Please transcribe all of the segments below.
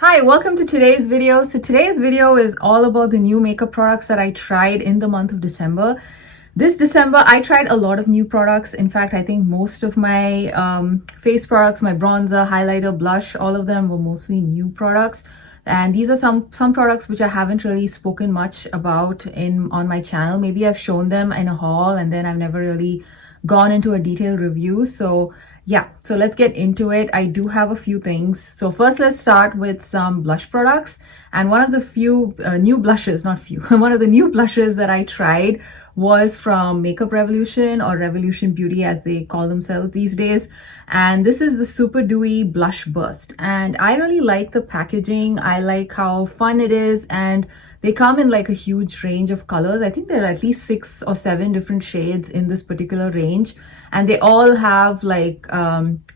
Hi, welcome to today's video. So today's video is all about the new makeup products that I tried in the month of December. This December, I tried a lot of new products. In fact, I think most of my face products, my bronzer, highlighter, blush, all of them were mostly new products. And these are some products which I haven't really spoken much about on my channel. Maybe I've shown them in a haul and then I've never really gone into a detailed review. So yeah, so let's get into it. I do have a few things. So first, let's start with some blush products. And one of the few new blushes, not few, one of the new blushes that I tried was from Makeup Revolution, or Revolution Beauty as they call themselves these days. And this is the Super Dewy Blush Burst. And I really like the packaging. I like how fun it is. And they come in like a huge range of colors. I think there are at least 6 or 7 different shades in this particular range. And they all have like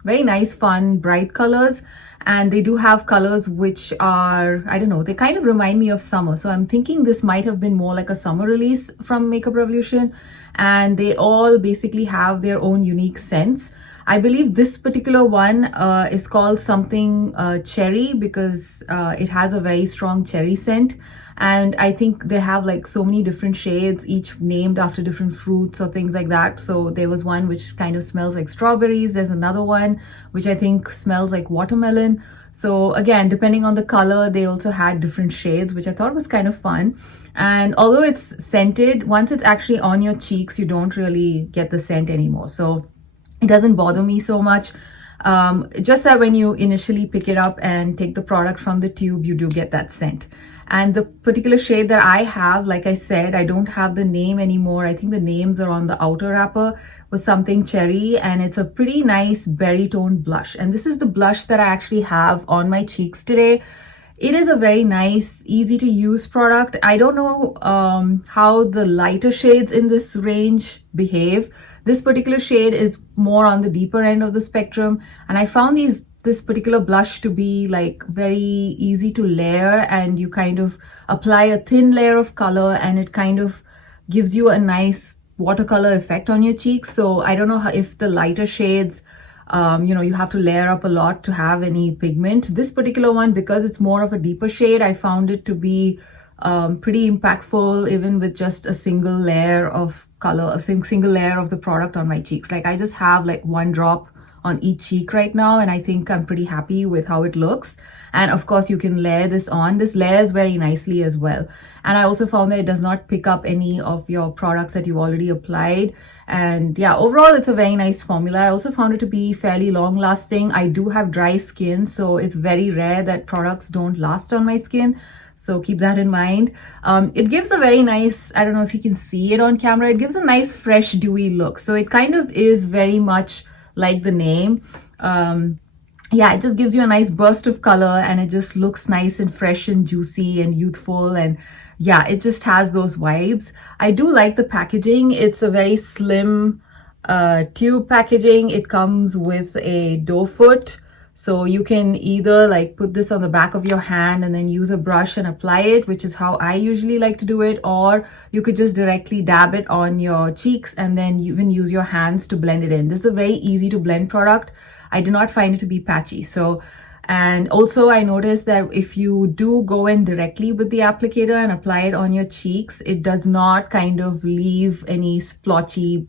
very nice, fun, bright colors. And they do have colors which are, I don't know, they kind of remind me of summer. So I'm thinking this might have been more like a summer release from Makeup Revolution. And they all basically have their own unique scents. I believe this particular one is called something cherry because it has a very strong cherry scent. And I think they have like so many different shades, each named after different fruits or things like that. So there was one which kind of smells like strawberries. There's another one which I think smells like watermelon. So again, depending on the color, they also had different shades, which I thought was kind of fun. And although it's scented, once it's actually on your cheeks, you don't really get the scent anymore. So it doesn't bother me so much. Just that when you initially pick it up and take the product from the tube, you do get that scent. And the particular shade that I have, like I said, I don't have the name anymore. I think the names are on the outer wrapper, was something cherry, and it's a pretty nice berry toned blush. And this is the blush that I actually have on my cheeks today. It is a very nice, easy to use product. I don't know how the lighter shades in this range behave. This particular shade is more on the deeper end of the spectrum. And I found this particular blush to be like very easy to layer, and you kind of apply a thin layer of color and it kind of gives you a nice watercolor effect on your cheeks. So I don't know if the lighter shades, you have to layer up a lot to have any pigment. This particular one, because it's more of a deeper shade, I found it to be pretty impactful even with just a single layer of color, a single layer of the product on my cheeks. Like I just have like one drop on each cheek right now, and I think I'm pretty happy with how it looks. And of course you can layer this on. This layers very nicely as well. And I also found that it does not pick up any of your products that you've already applied. And yeah, overall it's a very nice formula. I also found it to be fairly long lasting. I do have dry skin, so it's very rare that products don't last on my skin. So keep that in mind. It gives a very nice, I don't know if you can see it on camera, it gives a nice fresh dewy look. So it kind of is very much like the name. Yeah, it just gives you a nice burst of color and it just looks nice and fresh and juicy and youthful, and yeah, it just has those vibes. I do like the packaging. It's a very slim tube packaging. It comes with a doe foot, so you can either like put this on the back of your hand and then use a brush and apply it, which is how I usually like to do it, or you could just directly dab it on your cheeks and then even use your hands to blend it in. This is a very easy to blend product. I did not find it to be patchy. So, and also I noticed that if you do go in directly with the applicator and apply it on your cheeks, it does not kind of leave any splotchy,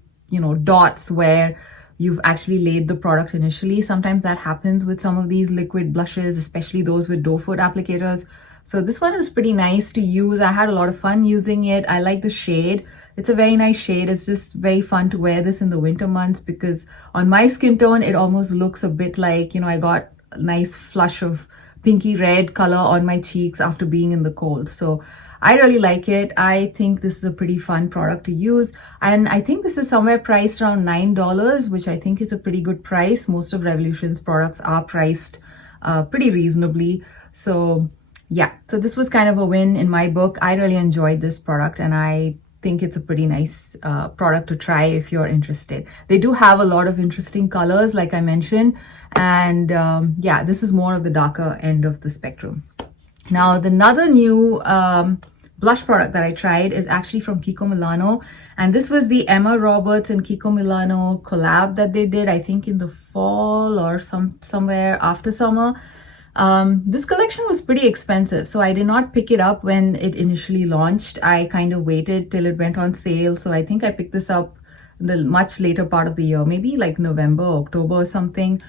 dots where you've actually laid the product initially. Sometimes that happens with some of these liquid blushes, especially those with doe foot applicators. So this one is pretty nice to use. I had a lot of fun using it. I like the shade. It's a very nice shade. It's just very fun to wear this in the winter months because on my skin tone, it almost looks a bit like, I got a nice flush of pinky red color on my cheeks after being in the cold. So I really like it. I think this is a pretty fun product to use. And I think this is somewhere priced around $9, which I think is a pretty good price. Most of Revolution's products are priced pretty reasonably. So yeah, so this was kind of a win in my book. I really enjoyed this product and I think it's a pretty nice product to try if you're interested. They do have a lot of interesting colors, like I mentioned. And yeah, this is more of the darker end of the spectrum. Now, another new blush product that I tried is actually from Kiko Milano, and this was the Emma Roberts and Kiko Milano collab that they did, I think in the fall or somewhere after summer. This collection was pretty expensive, so I did not pick it up when it initially launched. I kind of waited till it went on sale. So I think I picked this up in the much later part of the year, maybe like November, October or something.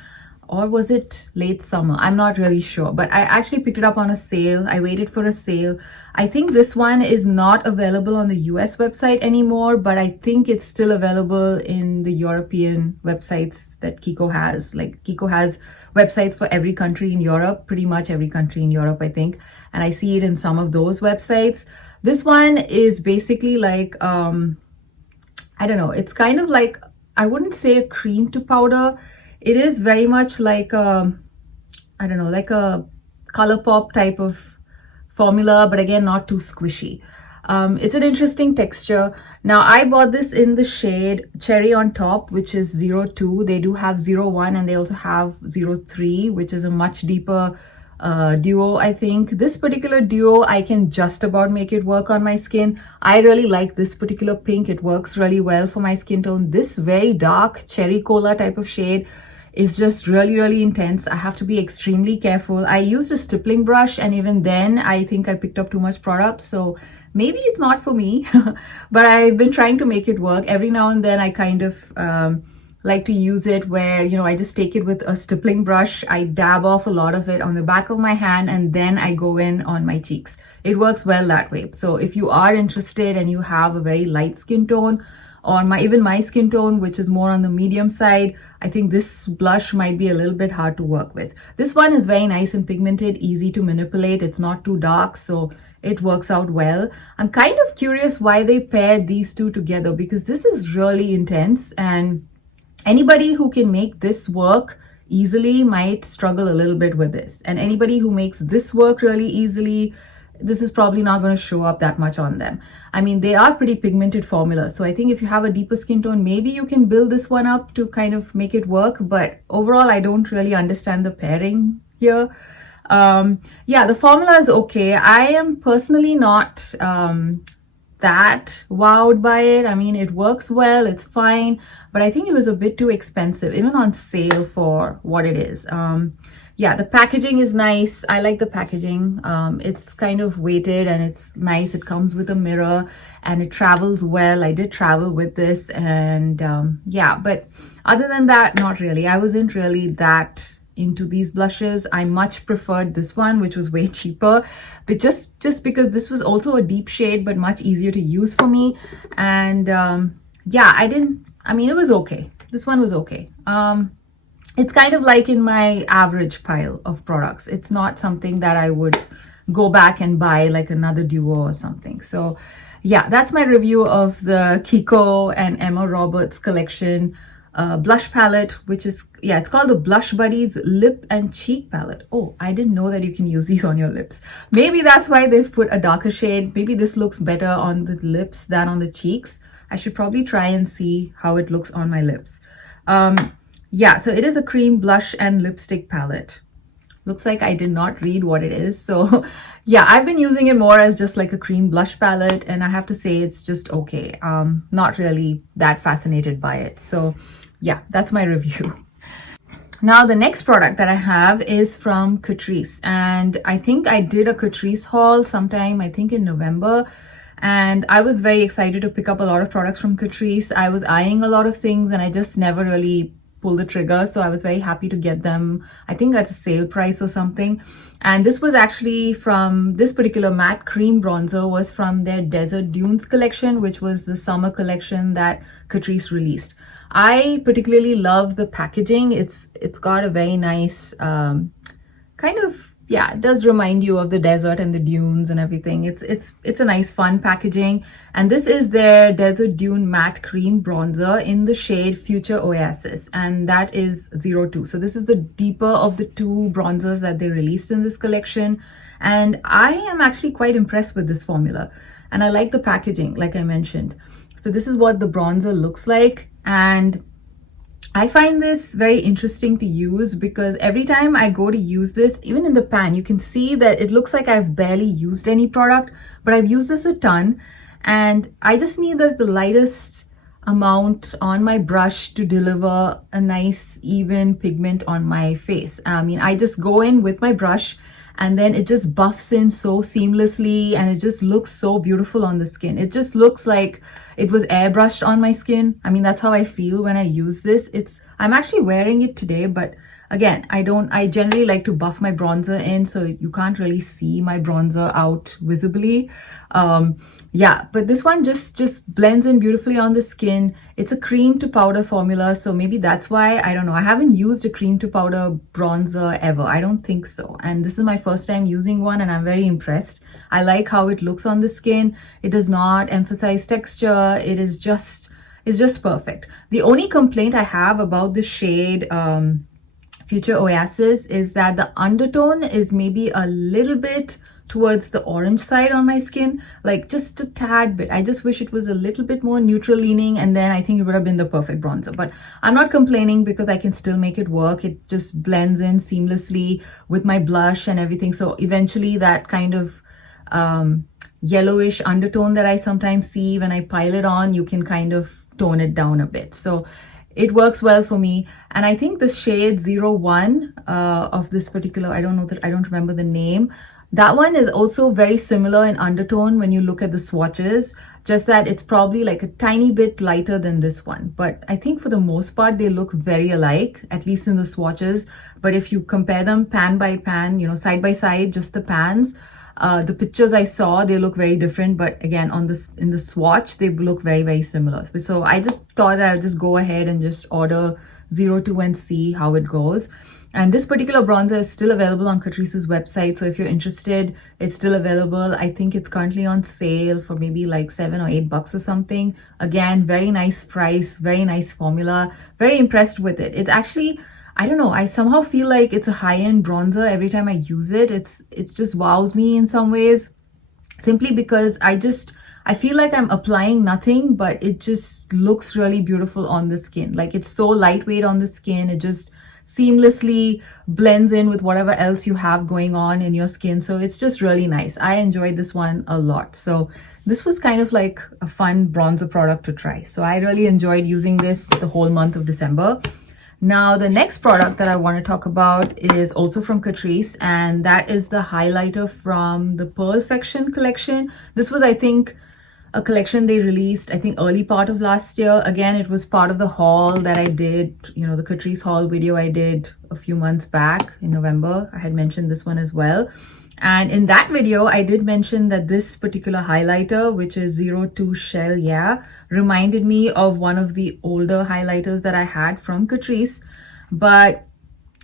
Or was it late summer? I'm not really sure, but I actually picked it up on a sale. I waited for a sale. I think this one is not available on the US website anymore, but I think it's still available in the European websites that Kiko has. Like Kiko has websites for every country in Europe, pretty much every country in Europe, I think. And I see it in some of those websites. This one is basically like, I don't know, it's kind of like, I wouldn't say a cream to powder. It is very much like a, I don't know, like a ColourPop type of formula, but again, not too squishy. It's an interesting texture. Now, I bought this in the shade Cherry on Top, which is 02. They do have 01 and they also have 03, which is a much deeper duo, I think. This particular duo, I can just about make it work on my skin. I really like this particular pink. It works really well for my skin tone. This very dark cherry cola type of shade is just really, really intense. I have to be extremely careful. I used a stippling brush, and even then I think I picked up too much product, so maybe it's not for me. But I've been trying to make it work. Every now and then I kind of like to use it where, you know, I just take it with a stippling brush, I dab off a lot of it on the back of my hand, and then I go in on my cheeks. It works well that way. So if you are interested and you have a very light skin tone, or even my skin tone, which is more on the medium side, I think this blush might be a little bit hard to work with. This one is very nice and pigmented, easy to manipulate. It's not too dark, so it works out well. I'm kind of curious why they paired these two together, because this is really intense, and anybody who can make this work easily might struggle a little bit with this. And anybody who makes this work really easily, this is probably not going to show up that much on them. I mean, they are pretty pigmented formulas. So I think if you have a deeper skin tone, maybe you can build this one up to kind of make it work. But overall, I don't really understand the pairing here. Yeah, the formula is okay. I am personally not that wowed by it. I mean, it works well, it's fine, but I think it was a bit too expensive, even on sale for what it is. Yeah, the packaging is nice. I like the packaging. It's kind of weighted and it's nice. It comes with a mirror and it travels well. I did travel with this, and yeah, but other than that, not really. I wasn't really that into these blushes. I much preferred this one, which was way cheaper, but just because this was also a deep shade, but much easier to use for me. And yeah, I mean, it was okay. This one was okay. It's kind of like in my average pile of products. It's not something that I would go back and buy like another duo or something. So yeah, that's my review of the Kiko and Emma Roberts collection blush palette, which is, yeah, it's called the Blush Buddies Lip and Cheek Palette. Oh, I didn't know that you can use these on your lips. Maybe that's why they've put a darker shade. Maybe this looks better on the lips than on the cheeks. I should probably try and see how it looks on my lips. Yeah, so it is a cream blush and lipstick palette. Looks like I did not read what it is. So yeah, I've been using it more as just like a cream blush palette, and I have to say it's just okay. Not really that fascinated by it. So yeah, that's my review. Now the next product that I have is from Catrice, and I think I did a Catrice haul sometime, I think in November. And I was very excited to pick up a lot of products from Catrice. I was eyeing a lot of things and I just never really pull the trigger, so I was very happy to get them, I think at a sale price or something. And this was actually from, this particular matte cream bronzer was from their Desert Dunes collection, which was the summer collection that Catrice released. I particularly love the packaging. It's got a very nice kind of, yeah, it does remind you of the desert and the dunes and everything. It's a nice fun packaging. And this is their Desert Dune Matte Cream Bronzer in the shade Future Oasis, and that is 02. So this is the deeper of the two bronzers that they released in this collection. And I am actually quite impressed with this formula. And I like the packaging, like I mentioned. So this is what the bronzer looks like. And I find this very interesting to use because every time I go to use this, even in the pan, you can see that it looks like I've barely used any product, but I've used this a ton. And I just need the lightest amount on my brush to deliver a nice even pigment on my face. I mean, I just go in with my brush and then it just buffs in so seamlessly and it just looks so beautiful on the skin. It just looks like it was airbrushed on my skin. I mean, that's how I feel when I use this. I'm actually wearing it today, but again, I generally like to buff my bronzer in so you can't really see my bronzer out visibly. Yeah, but this one just blends in beautifully on the skin. It's a cream to powder formula, so maybe that's why, I don't know. I haven't used a cream to powder bronzer ever. I don't think so. And this is my first time using one and I'm very impressed. I like how it looks on the skin. It does not emphasize texture. It's just perfect. The only complaint I have about the shade Future Oasis is that the undertone is maybe a little bit towards the orange side on my skin, like just a tad bit. I just wish it was a little bit more neutral leaning, and then I think it would have been the perfect bronzer. But I'm not complaining because I can still make it work. It just blends in seamlessly with my blush and everything. So eventually that kind of yellowish undertone that I sometimes see when I pile it on, you can kind of tone it down a bit. So it works well for me. And I think the shade 01 of this particular, I don't remember the name. That one is also very similar in undertone when you look at the swatches, just that it's probably like a tiny bit lighter than this one. But I think for the most part, they look very alike, at least in the swatches. But if you compare them pan by pan, you know, side by side, just the pans, the pictures I saw, they look very different. But again, in the swatch, they look very, very similar. So I just thought that I'd just go ahead and just order 02 and see how it goes. And this particular bronzer is still available on Catrice's website. So if you're interested, it's still available. I think it's currently on sale for maybe like $7 or $8 or something. Again, very nice price, very nice formula. Very impressed with it. It's actually, I don't know, I somehow feel like it's a high-end bronzer every time I use it. It just wows me in some ways, simply because I feel like I'm applying nothing, but it just looks really beautiful on the skin. Like it's so lightweight on the skin. It just seamlessly blends in with whatever else you have going on in your skin. So it's just really nice. I enjoyed this one a lot. So this was kind of like a fun bronzer product to try. So I really enjoyed using this the whole month of December. Now, the next product that I want to talk about is also from Catrice, and that is the highlighter from the Perfection collection. This was, I think, a collection they released, I think, early part of last year. Again, it was part of the haul that I did, you know, the Catrice haul video I did a few months back in November. I had mentioned this one as well. And in that video, I did mention that this particular highlighter, which is 02 Shell Yeah, reminded me of one of the older highlighters that I had from Catrice, but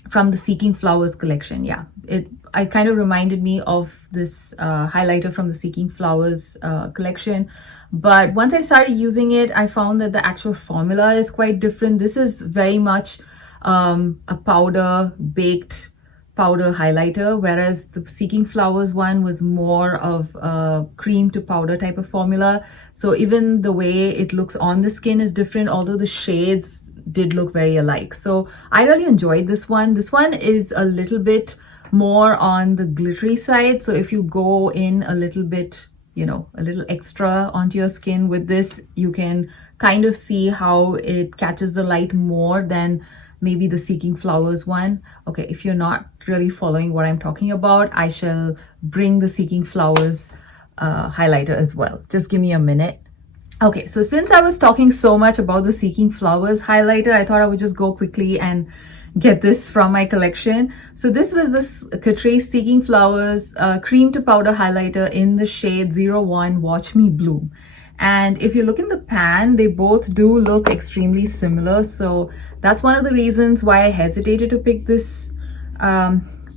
from the Seeking Flowers collection. Yeah, it kind of reminded me of this highlighter from the Seeking Flowers collection. But once I started using it, I found that the actual formula is quite different. This is very much a powder baked powder highlighter, whereas the Seeking Flowers one was more of a cream to powder type of formula. So even the way it looks on the skin is different, although the shades did look very alike. So I really enjoyed this one. This one is a little bit more on the glittery side. So if you go in a little bit, you know, a little extra onto your skin with this, you can kind of see how it catches the light more than maybe the Seeking Flowers one. Okay, if you're not really following what I'm talking about, I shall bring the Seeking Flowers highlighter as well. Just give me a minute. Okay, so since I was talking so much about the Seeking Flowers highlighter, I thought I would just go quickly and get this from my collection. So this was this Catrice Seeking Flowers cream to powder highlighter in the shade 01 Watch Me Bloom. And if you look in the pan, they both do look extremely similar. So that's one of the reasons why I hesitated to pick this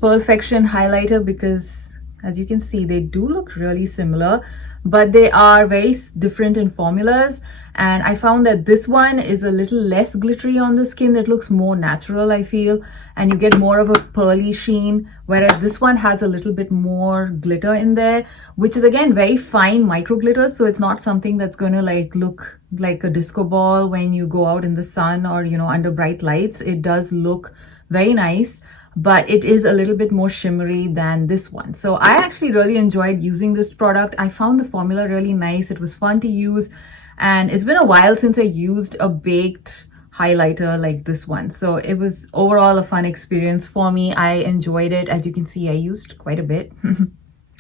Perfection highlighter, because as you can see, they do look really similar, but they are very different in formulas. And I found that this one is a little less glittery on the skin. That looks more natural, I feel, and you get more of a pearly sheen, whereas this one has a little bit more glitter in there, which is again very fine micro glitter. So it's not something that's going to like look like a disco ball when you go out in the sun or, you know, under bright lights. It does look very nice, but it is a little bit more shimmery than this one. So I actually really enjoyed using this product. I found the formula really nice. It was fun to use. And it's been a while since I used a baked highlighter like this one. So it was overall a fun experience for me. I enjoyed it. As you can see, I used quite a bit.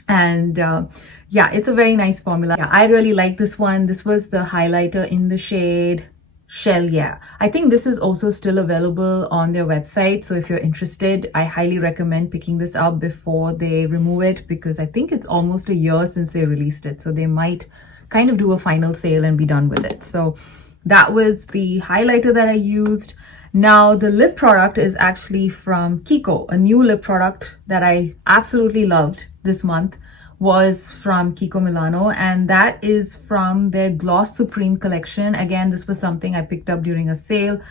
And yeah, it's a very nice formula. Yeah, I really like this one. This was the highlighter in the shade Shell. Yeah, I think this is also still available on their website. So if you're interested, I highly recommend picking this up before they remove it, because I think it's almost a year since they released it. So they might kind of do a final sale and be done with it. So that was the highlighter that I used. Now the lip product is actually from Kiko. A new lip product that I absolutely loved this month was from Kiko Milano, and that is from their Gloss Supreme collection. Again, this was something I picked up during a sale,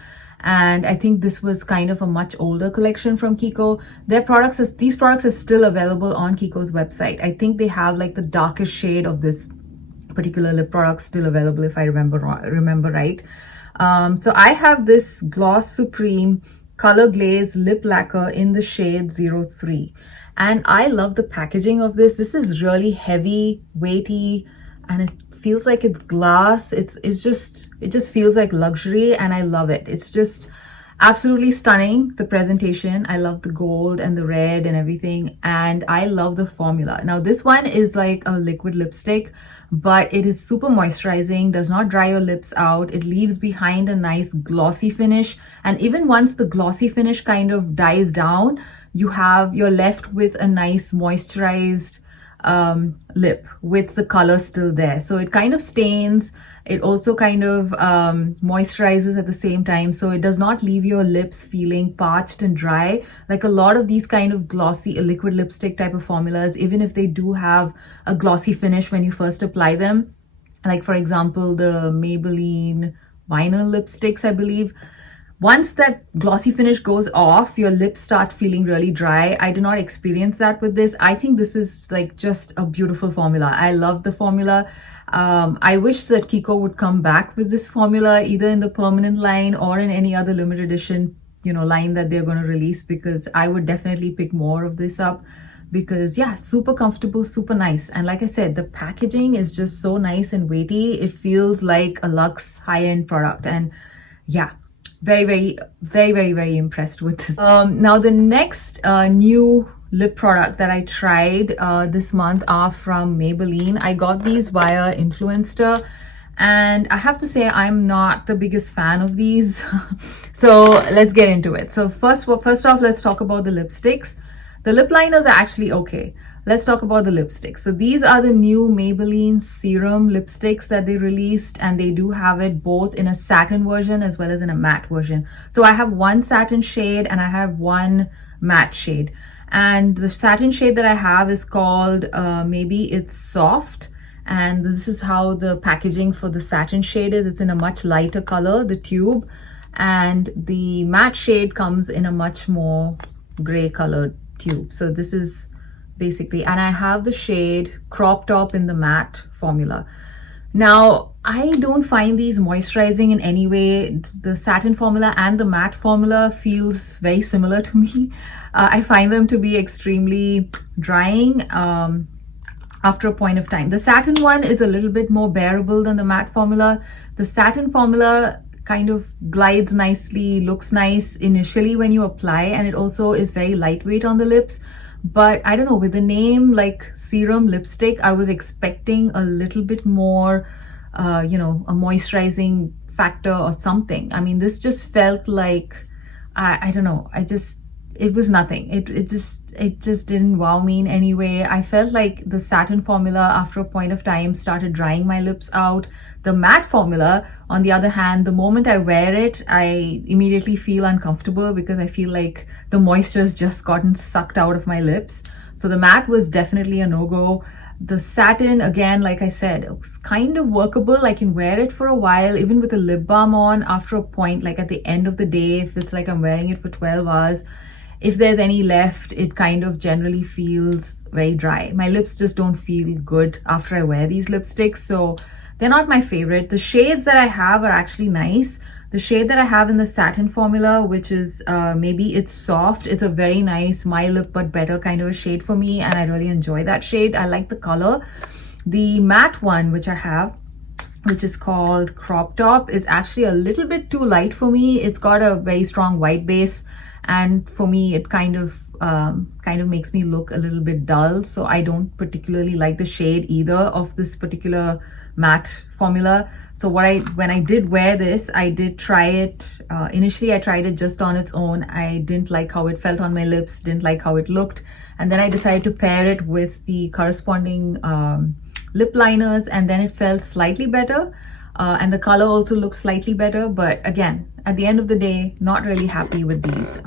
and I think this was kind of a much older collection from Kiko. These products are still available on Kiko's website. I think they have like the darkest shade of this particular lip product still available, if I remember right. So I have this Gloss Supreme Color Glaze Lip Lacquer in the shade 03. And I love the packaging of this. This is really heavy, weighty, and it feels like it's glass. It just feels like luxury, and I love it. It's just absolutely stunning, the presentation. I love the gold and the red and everything, and I love the formula. Now this one is like a liquid lipstick, but it is super moisturizing, does not dry your lips out. It leaves behind a nice glossy finish, and even once the glossy finish kind of dies down, you're left with a nice moisturized lip with the color still there. So it kind of stains. It also kind of moisturizes at the same time. So it does not leave your lips feeling parched and dry. Like a lot of these kind of glossy liquid lipstick type of formulas, even if they do have a glossy finish when you first apply them, like for example, the Maybelline vinyl lipsticks, I believe, once that glossy finish goes off, your lips start feeling really dry. I do not experience that with this. I think this is like just a beautiful formula. I love the formula. I wish that Kiko would come back with this formula either in the permanent line or in any other limited edition, line that they're going to release, because I would definitely pick more of this up, because yeah, super comfortable, super nice. And like I said, the packaging is just so nice and weighty. It feels like a luxe high-end product, and yeah, very impressed with this. Now the next new lip product that I tried this month are from Maybelline. I got these via Influencer, and I have to say I'm not the biggest fan of these. So let's get into it. So first off, let's talk about the lipsticks. The lip liners are actually okay. Let's talk about the lipsticks. So these are the new Maybelline Serum lipsticks that they released, and they do have it both in a satin version as well as in a matte version. So I have one satin shade and I have one matte shade. And the satin shade that I have is called Maybe It's Soft. And this is how the packaging for the satin shade is. It's in a much lighter color, the tube. And the matte shade comes in a much more gray colored tube. So this is basically, and I have the shade Crop Top in the matte formula. Now, I don't find these moisturizing in any way. The satin formula and the matte formula feels very similar to me. I find them to be extremely drying after a point of time. The satin one is a little bit more bearable than the matte formula. The satin formula kind of glides nicely, looks nice initially when you apply, and it also is very lightweight on the lips. But I don't know, with the name like Serum Lipstick, I was expecting a little bit more, a moisturizing factor or something. I mean, this just felt like, I don't know, it was nothing. It just didn't wow me in any way. I felt like the satin formula after a point of time started drying my lips out. The matte formula, on the other hand, the moment I wear it, I immediately feel uncomfortable because I feel like the moisture's just gotten sucked out of my lips. So the matte was definitely a no-go. The satin, again, like I said, it was kind of workable. I can wear it for a while, even with a lip balm on. After a point, like at the end of the day, if it's like I'm wearing it for 12 hours, if there's any left, it kind of generally feels very dry. My lips just don't feel good after I wear these lipsticks, so they're not my favorite. The shades that I have are actually nice. The shade that I have in the satin formula, which is Maybe It's Soft, it's a very nice My Lip But Better kind of a shade for me, and I really enjoy that shade. I like the color. The matte one, which I have, which is called Crop Top, is actually a little bit too light for me. It's got a very strong white base, and for me it kind of makes me look a little bit dull, so I don't particularly like the shade either of this particular matte formula. So when I did wear this, I did try it. Initially I tried it just on its own. I didn't like how it felt on my lips, didn't like how it looked, and then I decided to pair it with the corresponding lip liners, and then it felt slightly better, and the color also looks slightly better. But again, at the end of the day, not really happy with these.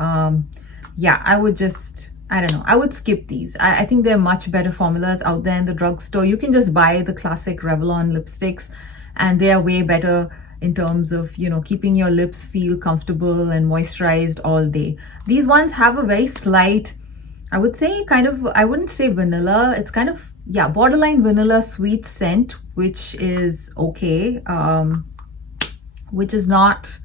Yeah, I don't know, I would skip these. I think there are much better formulas out there in the drugstore. You can just buy the classic Revlon lipsticks, and they are way better in terms of, you know, keeping your lips feel comfortable and moisturized all day. These ones have a very slight, I would say, kind of, I wouldn't say vanilla, it's kind of, yeah, borderline vanilla sweet scent, which is okay, which is not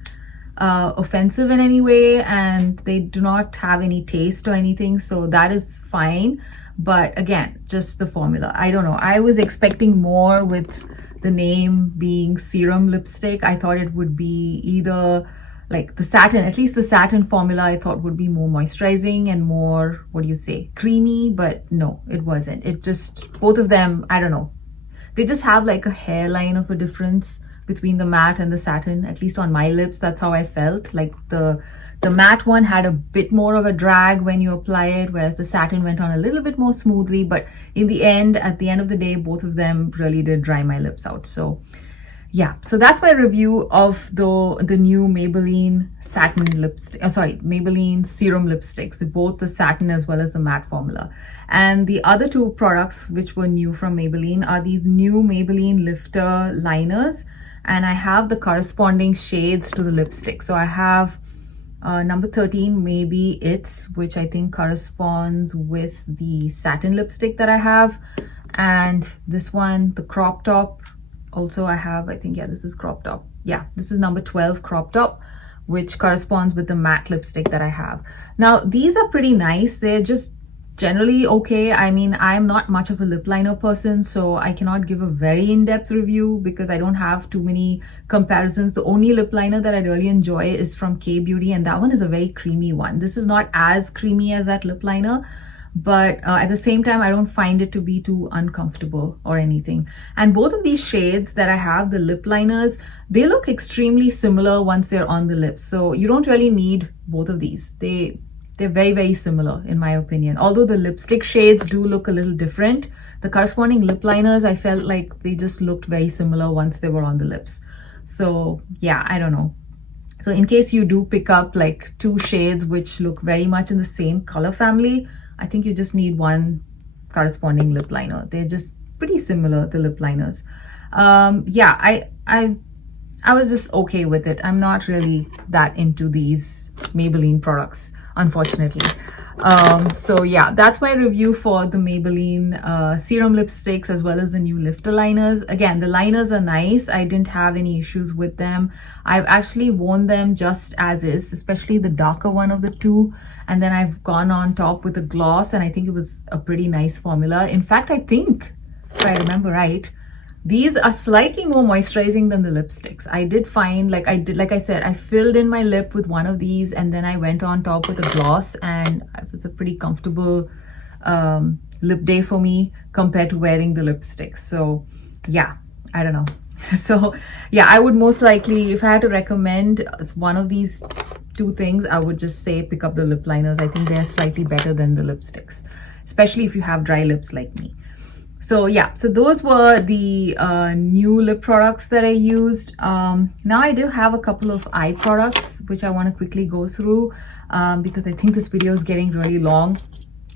offensive in any way, and they do not have any taste or anything, so that is fine. But again, just the formula, I don't know, I was expecting more with the name being serum lipstick. I thought it would be either like the satin, at least the satin formula I thought would be more moisturizing and more, what do you say, creamy, but no, it wasn't. It just, both of them, I don't know, they just have like a hairline of a difference between the matte and the satin, at least on my lips. That's how I felt. Like the matte one had a bit more of a drag when you apply it, whereas the satin went on a little bit more smoothly. But in the end, at the end of the day, both of them really did dry my lips out. So yeah, so that's my review of the new Maybelline satin lipstick, Maybelline serum lipsticks, both the satin as well as the matte formula. And the other two products which were new from Maybelline are these new Maybelline lifter liners, and I have the corresponding shades to the lipstick. So I have number 13, Maybe It's, which I think corresponds with the satin lipstick that I have, and this one, the Crop Top, also I have, I think, yeah, this is Crop Top. Yeah, this is number 12, Crop Top, which corresponds with the matte lipstick that I have. Now, these are pretty nice. They're just generally okay. I mean, I'm not much of a lip liner person, so I cannot give a very in-depth review because I don't have too many comparisons. The only lip liner that I really enjoy is from K-Beauty, and that one is a very creamy one. This is not as creamy as that lip liner, but at the same time, I don't find it to be too uncomfortable or anything. And both of these shades that I have, the lip liners, they look extremely similar once they're on the lips. So you don't really need both of these. They're very, very similar in my opinion. Although the lipstick shades do look a little different, the corresponding lip liners, I felt like they just looked very similar once they were on the lips. So yeah, I don't know. So in case you do pick up like two shades which look very much in the same color family, I think you just need one corresponding lip liner. They're just pretty similar, the lip liners. Yeah, I was just okay with it. I'm not really that into these Maybelline products, unfortunately. So yeah, that's my review for the Maybelline serum lipsticks as well as the new lifter liners. Again, the liners are nice. I didn't have any issues with them. I've actually worn them just as is, especially the darker one of the two. And then I've gone on top with a gloss, and I think it was a pretty nice formula. In fact, I think, if I remember right, these are slightly more moisturizing than the lipsticks. I did find, like I said, I filled in my lip with one of these, and then I went on top with a gloss, and it was a pretty comfortable lip day for me compared to wearing the lipsticks. So yeah, I don't know. So yeah, I would most likely, if I had to recommend one of these two things, I would just say pick up the lip liners. I think they're slightly better than the lipsticks, especially if you have dry lips like me. So yeah, so those were the new lip products that I used. Now I do have a couple of eye products which I want to quickly go through because I think this video is getting really long.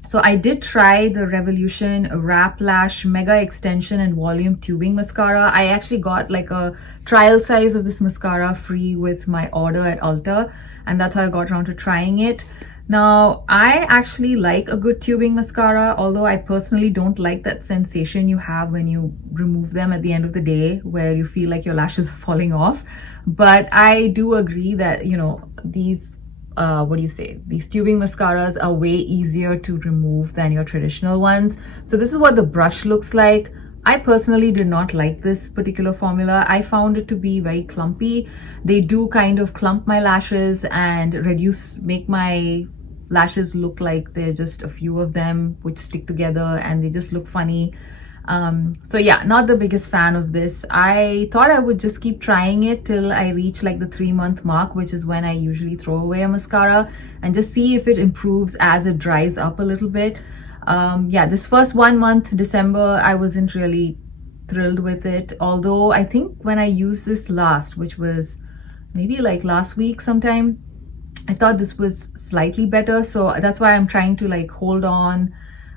So I did try the Revolution Wrap Lash Mega Extension and Volume Tubing Mascara. I actually got like a trial size of this mascara free with my order at Ulta, and that's how I got around to trying it. Now, I actually like a good tubing mascara, although I personally don't like that sensation you have when you remove them at the end of the day where you feel like your lashes are falling off. But I do agree that, you know, these these tubing mascaras are way easier to remove than your traditional ones. So this is what the brush looks like. I personally did not like this particular formula. I found it to be very clumpy. They do kind of clump my lashes and make my lashes look like they're just a few of them which stick together and they just look funny. So yeah, not the biggest fan of this. I thought I would just keep trying it till I reach like the 3-month mark, which is when I usually throw away a mascara, and just see if it improves as it dries up a little bit. Yeah, this first 1 month, December, I wasn't really thrilled with it. Although I think when I used this last, which was maybe like last week sometime, I thought this was slightly better. So that's why I'm trying to like hold on,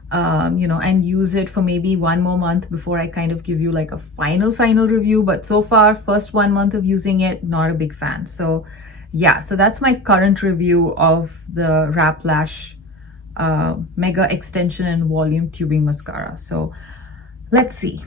and use it for maybe 1 more month before I kind of give you like a final review. But so far, first 1 month of using it, not a big fan. So yeah, so that's my current review of the Wrap Lash Mega Extension and Volume Tubing Mascara. So let's see.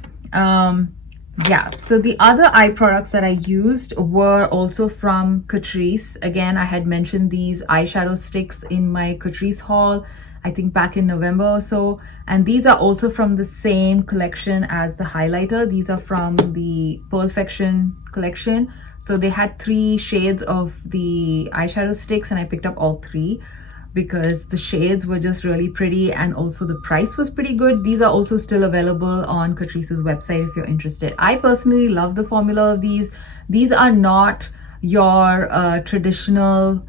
Yeah, so the other eye products that I used were also from Catrice. Again, I had mentioned these eyeshadow sticks in my Catrice haul, I think back in November or so. And these are also from the same collection as the highlighter. These are from the Perfection collection. So they had 3 shades of the eyeshadow sticks and I picked up all 3 because the shades were just really pretty and also the price was pretty good. These are also still available on Catrice's website if you're interested. I personally love the formula of these. These are not your traditional,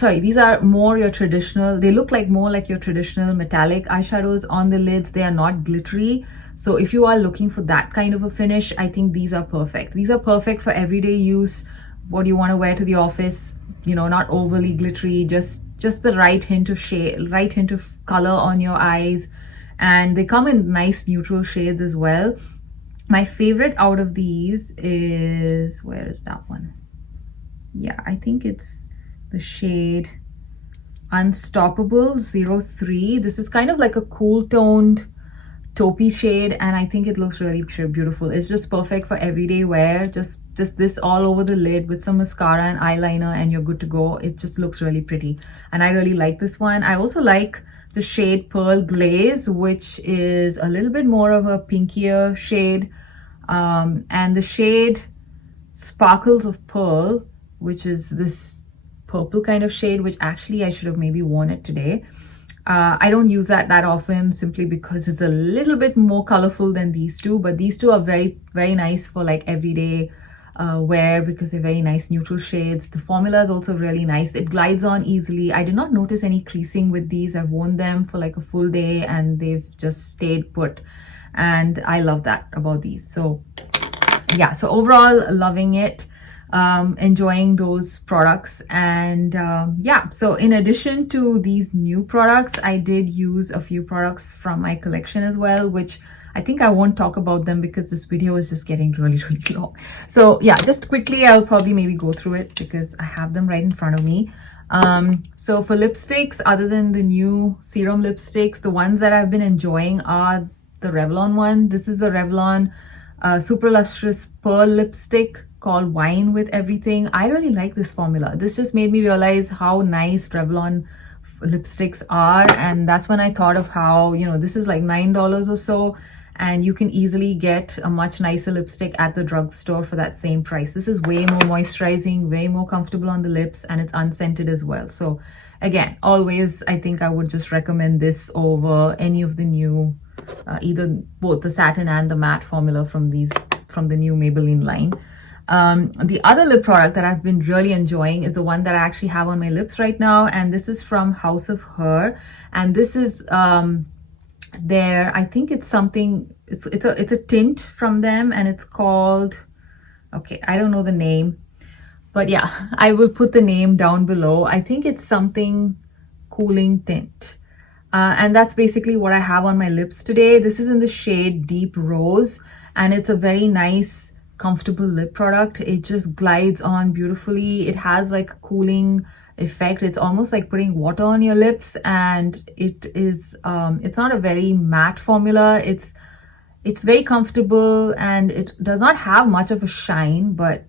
these are more your traditional, they look like more like your traditional metallic eyeshadows on the lids. They are not glittery. So if you are looking for that kind of a finish, I think these are perfect. These are perfect for everyday use. What do you want to wear to the office? You know, not overly glittery, just the right hint of shade, right hint of color on your eyes. And they come in nice neutral shades as well. My favorite out of these is, where is that one? Yeah, I think it's the shade Unstoppable 03. This is kind of like a cool toned taupey shade and I think it looks really beautiful. It's just perfect for everyday wear. Just this all over the lid with some mascara and eyeliner and you're good to go. It just looks really pretty and I really like this one. I also like the shade Pearl Glaze, which is a little bit more of a pinkier shade, and the shade Sparkles of Pearl, which is this purple kind of shade, which actually I should have maybe worn it today. I don't use that often simply because it's a little bit more colorful than these two, but these two are very, very nice for like everyday wear because they're very nice neutral shades. The formula is also really nice. It glides on easily. I did not notice any creasing with these. I've worn them for like a full day and they've just stayed put. And I love that about these. So yeah, so overall loving it. Enjoying those products. And yeah, so in addition to these new products, I did use a few products from my collection as well, which I think I won't talk about them because this video is just getting really long. So yeah, just quickly I'll probably maybe go through it because I have them right in front of me. So for lipsticks, other than the new serum lipsticks, the ones that I've been enjoying are the Revlon one. This is the Revlon Super Lustrous Pearl Lipstick called Wine with Everything. I really like this formula. This just made me realize how nice Revlon lipsticks are, and that's when I thought of how, you know, this is like $9 or so and you can easily get a much nicer lipstick at the drugstore for that same price. This is way more moisturizing, way more comfortable on the lips, and it's unscented as well. So again, always I think I would just recommend this over any of the new both the satin and the matte formula from the new Maybelline line. The other lip product that I've been really enjoying is the one that I actually have on my lips right now, and this is from House of Her, and this is I think it's something, it's a tint from them, and it's called, okay, I don't know the name, but yeah, I will put the name down below. I think it's something cooling tint. And that's basically what I have on my lips today. This is in the shade Deep Rose, and it's a very nice, comfortable lip product. It just glides on beautifully. It has like a cooling effect. It's almost like putting water on your lips, and it is it's not a very matte formula. It's very comfortable and it does not have much of a shine, but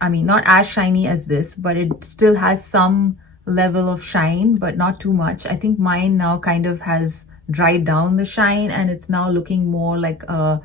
I mean, not as shiny as this, but it still has some level of shine, but not too much. I think mine now kind of has dried down the shine and it's now looking more like a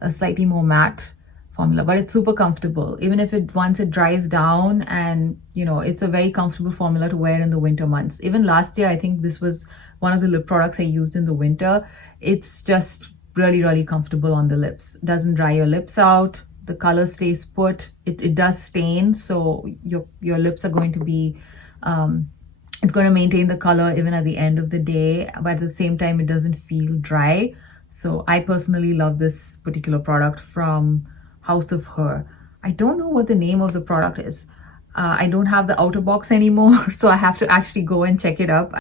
a slightly more matte formula, but it's super comfortable. Even if it once it dries down, and you know, it's a very comfortable formula to wear in the winter months. Even last year, I think this was one of the lip products I used in the winter. It's just really comfortable on the lips. Doesn't dry your lips out. The color stays put. It does stain, so your lips are going to be it's going to maintain the color even at the end of the day, but at the same time it doesn't feel dry. So I personally love this particular product from House of Her. I don't know what the name of the product is. I don't have the outer box anymore, so I have to actually go and check it up.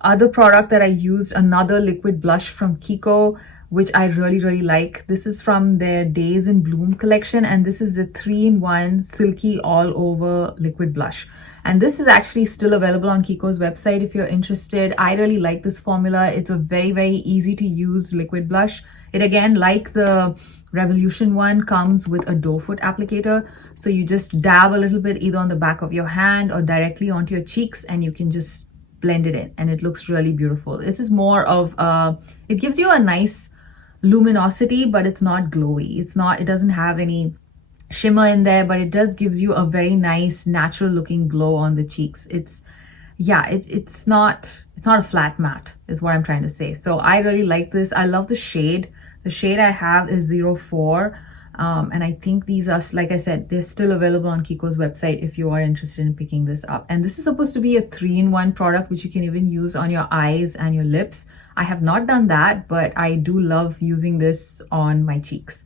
Other product that I used, another liquid blush from Kiko, which I really like. This is from their Days in Bloom collection, and this is the 3-in-1 silky all over liquid blush. And this is actually still available on Kiko's website if you're interested. I really like this formula. It's a very easy to use liquid blush. It, again, like the Revolution one, comes with a doe foot applicator. So you just dab a little bit either on the back of your hand or directly onto your cheeks, and you can just blend it in, and it looks really beautiful. This is more of it gives you a nice luminosity, but it's not glowy. It doesn't have any shimmer in there, but it does gives you a very nice natural looking glow on the cheeks. It's not a flat matte is what I'm trying to say. So I really like this. I love the shade. The shade I have is 04, and I think these are, like I said, they're still available on Kiko's website if you are interested in picking this up. And this is supposed to be a 3-in-1 product, which you can even use on your eyes and your lips. I have not done that, but I do love using this on my cheeks.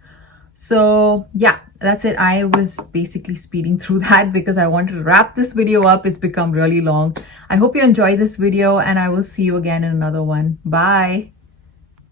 So yeah, that's it. I was basically speeding through that because I wanted to wrap this video up. It's become really long. I hope you enjoyed this video, and I will see you again in another one. Bye.